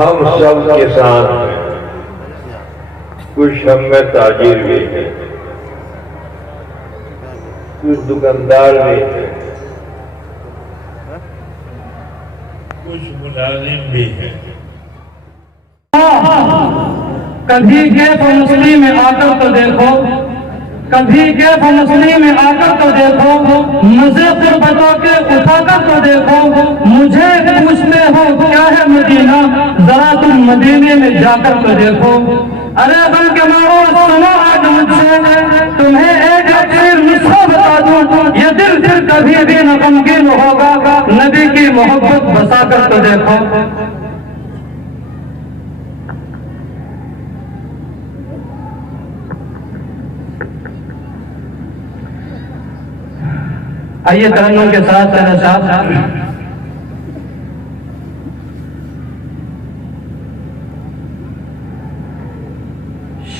ہم سب کسان ہیں، کچھ ہم میں تاجر بھی ہیں، کچھ دکاندار بھی ہیں، کچھ ملازم بھی ہیں۔ کبھی کیف مسلم میں آ کر تو دیکھو، کبھی کیف مسلم میں آ کر تو دیکھو، مزے قربتوں کے اٹھا کر تو دیکھو، مجھے پوچھتے ہو کیا ہے مدینہ، ذرا تم مدینے میں جا کر تو دیکھو۔ ارے غم کے مارو سنو آج مجھ سے، تمہیں ایک اکثر نسخہ بتا دوں، یہ دل پھر کبھی بھی نہ غمگین ہوگا، نبی کی محبت بسا کر تو دیکھو۔ آئیے ترنم کے ساتھ میرے ساتھ۔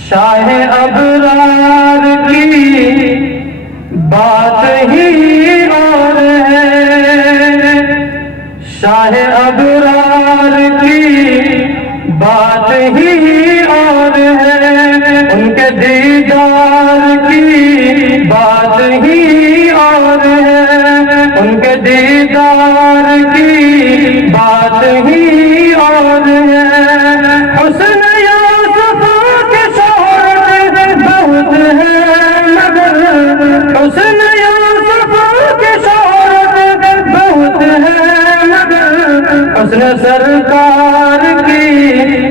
شاہ ابرار کی بات ہی اور ہے، شاہ ابرار کی بات ہی اور ہے، ان کے دیدار کی بات ہی اور ہے، ان کے دیدار کی بات ہی اور ہے۔ حسن یوسف کی شہرت بہت ہے مگر، حسن یوسف کی شہرت بہت ہے مگر، حسن سرکار کی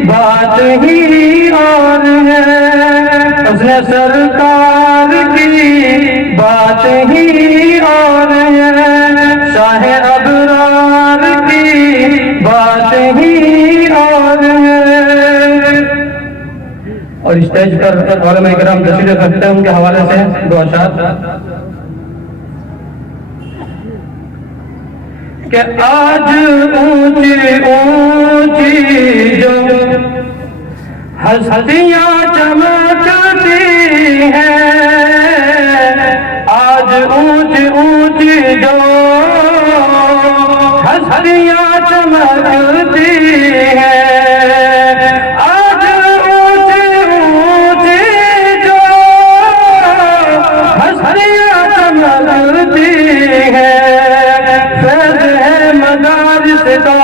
بات ہی اور ہے، حسن سرکار کی بات ہی اور ہے، شاہ ابرار کی بات ہی اور ہے۔ اور اسٹیج پر علماء کرام تشریف رکھتے ہیں، ان کے حوالے سے دو اشعار کہ آج اونچی اونچی جو ہستیاں چمکتی ہیں، آج اونچی اونچی جو ہستیاں چمکتی ہیں، آج اونچی اونچی جو ہستیاں چمکتی ہیں، فیض ہے مدارس کا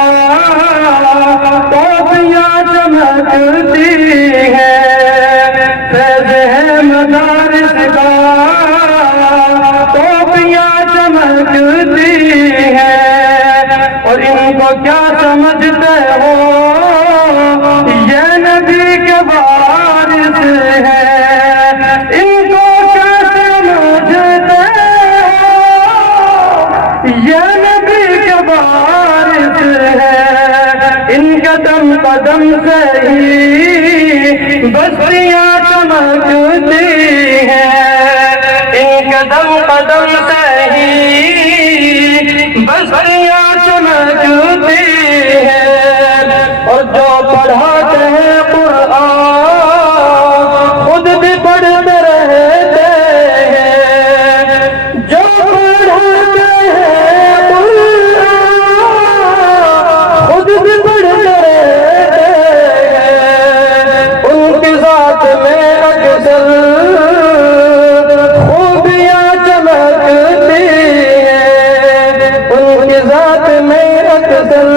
ٹوپیاں چمکتی ہیں، فیض ہے مدارس کا ٹوپیاں چمکتی ہیں، اور ان کو کیا سمجھتے ہو یہ نبی کے وارث ہیں، ان کو کیا سمجھتے ہو یہ نبی کے وارث ہیں، ان کے دم قدم سے ہی بستیاں چمکتی ہیں، ان کے دم قدم سے ہی بستیاں چمکتی ہیں، اور جو پڑھاتے ہیں قرآن خود بھی پڑھتے رہتے ہیں، جو پڑھاتے ہیں قرآن خود بھی پڑھتے رہتے ہیں، ان کی ذات میں اکثر خوبیاں چمکتی ہیں، ان کی ذات میں اکثر